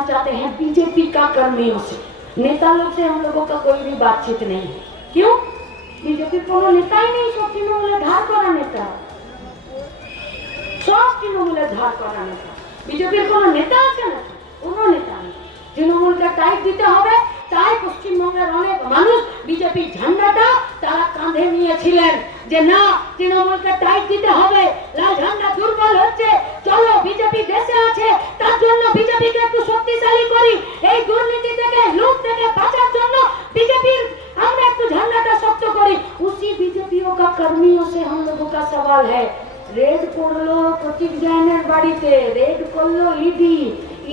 पूछना चाहते हैं बीजेपी का कर्मियों से। नेता लोग से हम लोगों का कोई भी बातचीत नहीं है। क्यों? बीजेपी को नेता ही नहीं, सब तृणमूल धार करा नेता, सब तृणमूल धार करा नेता। बीजेपी को नेता আছে না, কোনো নেতা নেই। তৃণমূলকে টাইট দিতে হবে, তাই পশ্চিমবঙ্গের অনেক মানুষ বিজেপি ঝান্ডাটা তারা কাঁধে নিয়েছিলেন যে না তৃণমূলকে টাইট দিতে হবে, লাল ঝান্ডা দুর্বল হচ্ছে, চলো বিজেপি দেশে আছে, তার জন্য বিজেপিকে একটু শক্তিশালী করি, এই দুর্নীতি থেকে লুট থেকে বাঁচার জন্য বিজেপির আমরা একটু ঝান্ডাটা শক্ত করি। उसी बीजेपीओ का कर्मियों से हम लोगों का सवाल है, रेड করলো প্রতীক জৈনের বাড়িতে, রেড করলো ইডি,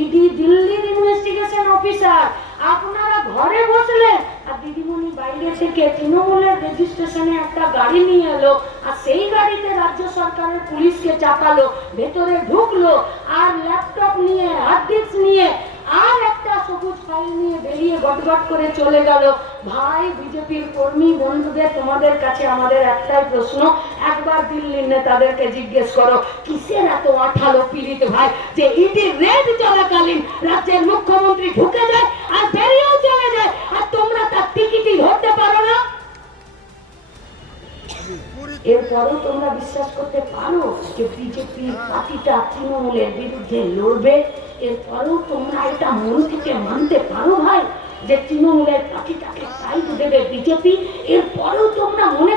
ইডি দিল্লির ইনভেস্টিগেশন অফিসার, আপনারা ঘরে বসলেন আর দিদিমণি বাইরে থেকে তৃণমূলের রেজিস্ট্রেশনে একটা গাড়ি নিয়ে এলো আর সেই গাড়িতে রাজ্য সরকারের পুলিশকে চাপালো, ভেতরে ঢুকলো আর ল্যাপটপ নিয়ে হার্ড ডিস্ক নিয়ে আর একটা সবুজ ফাইল নিয়ে বেরিয়ে গটগট করে চলে গেল। ভাই বিজেপির কর্মী বন্ধুদের তোমাদের কাছে আমাদের একটাই প্রশ্ন, একবার দিল্লির নেতাদেরকে জিজ্ঞেস করো কিসের এত আঠালো পীড়িত ভাই যে ইডি রেড চলাকালীন রাজ্যের মুখ্যমন্ত্রী ঢুকে যায় আর বেরিয়েও চলে যায় আর তোমরা তার টিকিটই ধরতে পারো না। এরপরও তোমরা বিশ্বাস করতে পারো যে বিজেপি পার্টিটা তৃণমূলের বিরুদ্ধে লড়বে? এরপরেও তোমরা এটা মন থেকে মানতে পারো ভাই যে তৃণমূলের পার্টিটাকে সাইড দেবে বিজেপি? এরপরেও তোমরা মনে